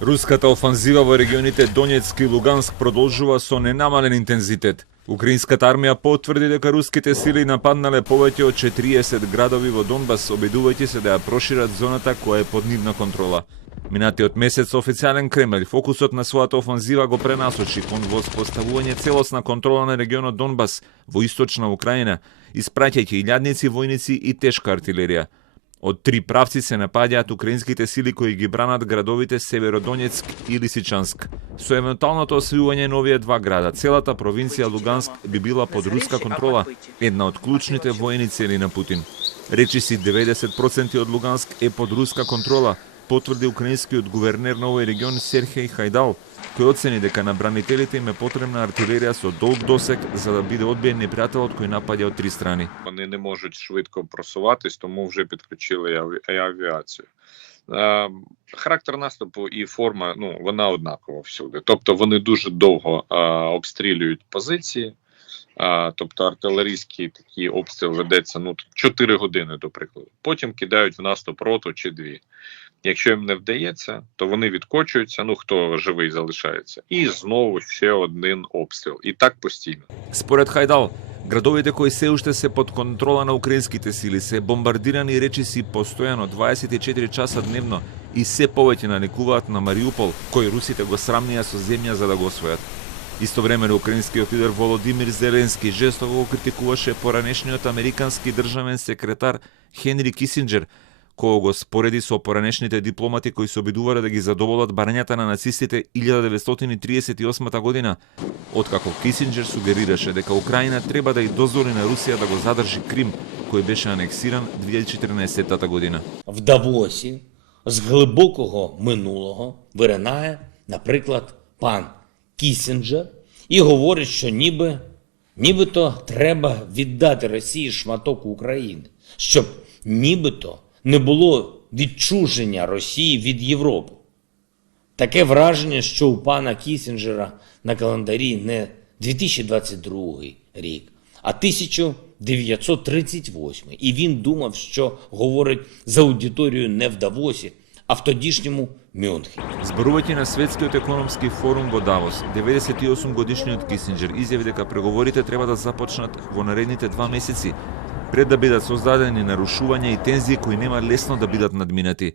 Руската офанзива во регионите Донецк и Луганск продолжува со ненамален интензитет. Украинската армија потврди дека руските сили нападнале повеќе од 40 градови во Донбас, обидувајќи се да ја прошират зоната која е под нивна контрола. Минатиот месец официјален Кремљ фокусот на својата офанзива го пренасочи кон воспоставување целосна контрола на регионот Донбас во источна Украина, испраќајќи илјадници војници и тешка артилерија. Од три правци се напаѓаат украинските сили кои ги бранат градовите Северодонецк и Лисичанск. Со евентуалното освојување на овие два града, целата провинција Луганск би била под руска контрола, една од клучните воени цели на Путин. Речиси 90% од Луганск е под руска контрола, потврди украинскиот гувернер на овој регион Серхеј Хајдал, кој оцени дека на бранителите им е потребна артилерија со долг досег за да биде одбиен непријателот кој напаѓа од три страни. Вони не можуть швидко просуватись, тому вже підключили і авіацію. Характер наступу і форма, вона однакова всюди. Тобто вони дуже довго обстрілюють позиції. Тобто артилерійський такий обстріл ведеться 4 години, до прикладу. Потім кидають в наступ роту чи дві. Якщо їм не вдається, то вони відкочуються, хто живий залишається. І знову ще один обстріл. І так постійно. Според Хајдал, градовите кои се уште се под контрола на украинските сили се бомбардирани речиси постојано 24 часа дневно и се повеќе наликуваат на Мариупол, кој русите го срамнија со земја за да го освојат. Истовремено украинскиот лидер Володимир Зеленски жестоко го критикуваше поранешниот американски државен секретар Хенри Кисинџер, кој го спореди со поранешните дипломати кои се обидувале да ги задоволат барањата на нацистите 1938 година, откако Кисинџер сугерираше дека Украина треба да ја дозволи на Русија да го задржи Крим, кој беше анексиран 2014 година. В Давосі з глибокого минулого виринає, наприклад, пан Кісінджер і говорить, що нібито треба віддати Росії шматок України, щоб нібито не було відчуження Росії від Європи. Таке враження, що у пана Кісінджера на календарі не 2022 рік, а 1938. І він думав, що говорить за аудиторію не в Давосі, а в тодішньому Мюнхені. Зборувајќи на Светскиот економски форум во Давос, 98-годишниот Кисинџер изјави дека преговорите треба да започнат во наредните 2 месеци, пред да бидат создадени нарушувања и тензии кои нема лесно да бидат надминати.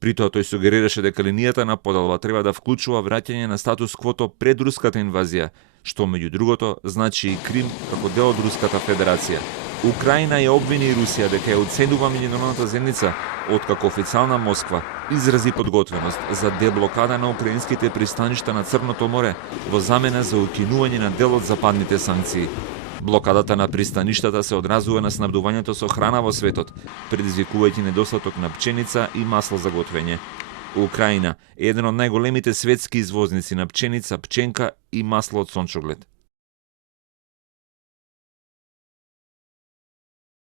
При тоа тој сугерираше дека линијата на поделба треба да вклучува враќање на статус квото пред руската инвазија, што меѓу другото значи и Крим како дел од Руската федерација. Украина ја обвини и Русија дека ја оценува меѓународната заедница, откако официјална Москва изрази подготвеност за деблокада на украинските пристаништа на Црното море во замена за укинување на дел од западните санкции. Блокадата на пристаништата се одразува на снабдувањето со храна во светот, предизвикувајќи недостаток на пченица и масло за готвење. Украина е еден од најголемите светски извозници на пченица, пченка и масло од сончоглед.